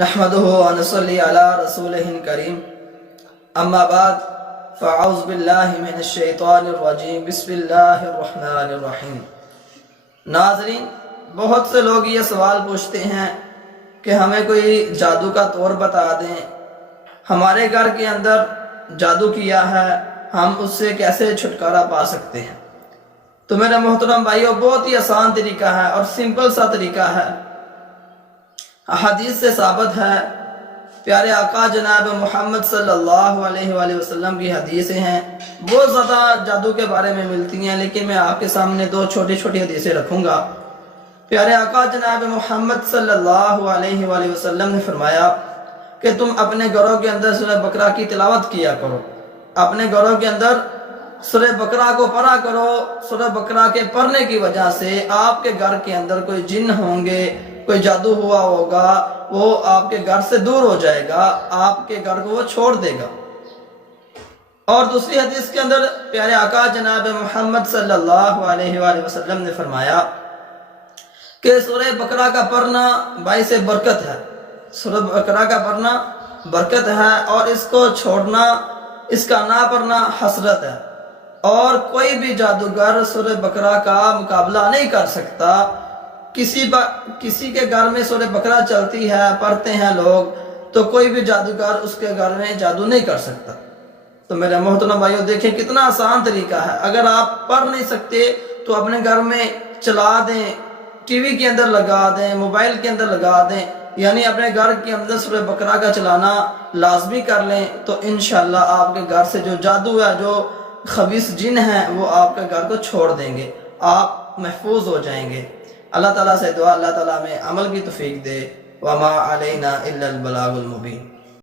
نحمده ونصلي على رسوله الكريم اما بعد فاعوذ باللہ من الشیطان الرجیم بسم اللہ الرحمن الرحیم۔ ناظرین، بہت سے لوگ یہ سوال پوچھتے ہیں کہ ہمیں کوئی جادو کا طور بتا دیں، ہمارے گھر کے اندر جادو کیا ہے، ہم اس سے کیسے چھٹکارا پا سکتے ہیں؟ تو میرے محترم بھائیو، بہت ہی آسان طریقہ ہے اور سمپل سا طریقہ ہے۔ حدیث سے ثابت ہے، پیارے آقا جناب محمد صلی اللہ علیہ وآلہ وسلم کی حدیثیں ہیں، بہت زیادہ جادو کے بارے میں ملتی ہیں، لیکن میں آپ کے سامنے دو چھوٹی چھوٹی حدیثیں رکھوں گا۔ پیارے آقا جناب محمد صلی اللہ علیہ وآلہ وسلم نے فرمایا کہ تم اپنے گھروں کے اندر سورہ بقرہ کی تلاوت کیا کرو، اپنے گھروں کے اندر سورہ بقرہ کو پڑھا کرو۔ سورہ بقرہ کے پڑھنے کی وجہ سے آپ کے گھر کے اندر کوئی جن ہوں گے، کوئی جادو ہوا ہوگا، وہ آپ کے گھر سے دور ہو جائے گا، آپ کے گھر کو وہ چھوڑ دے گا۔ اور دوسری حدیث کے اندر پیارے آقا جناب محمد صلی اللہ علیہ وآلہ وسلم نے فرمایا کہ سورہ بقرہ کا پڑھنا باعث برکت ہے، سورہ بقرہ کا پڑھنا برکت ہے، اور اس کو چھوڑنا، اس کا نہ پڑھنا حسرت ہے، اور کوئی بھی جادوگر سورہ بقرہ کا مقابلہ نہیں کر سکتا۔ کسی کے گھر میں سورہ بقرہ چلتی ہے، پڑھتے ہیں لوگ، تو کوئی بھی جادوگر اس کے گھر میں جادو نہیں کر سکتا۔ تو میرے محترم بھائیو، دیکھیں کتنا آسان طریقہ ہے۔ اگر آپ پڑھ نہیں سکتے تو اپنے گھر میں چلا دیں، ٹی وی کے اندر لگا دیں، موبائل کے اندر لگا دیں، یعنی اپنے گھر کے اندر سورہ بقرہ کا چلانا لازمی کر لیں، تو انشاءاللہ آپ کے گھر سے جو جادو ہے، جو خبیث جن ہیں، وہ آپ کے گھر کو چھوڑ دیں گے، آپ محفوظ ہو جائیں گے۔ اللہ تعالیٰ سے دعا، اللہ تعالیٰ میں عمل کی توفیق دے۔ وما علینا الا البلاغ المبین۔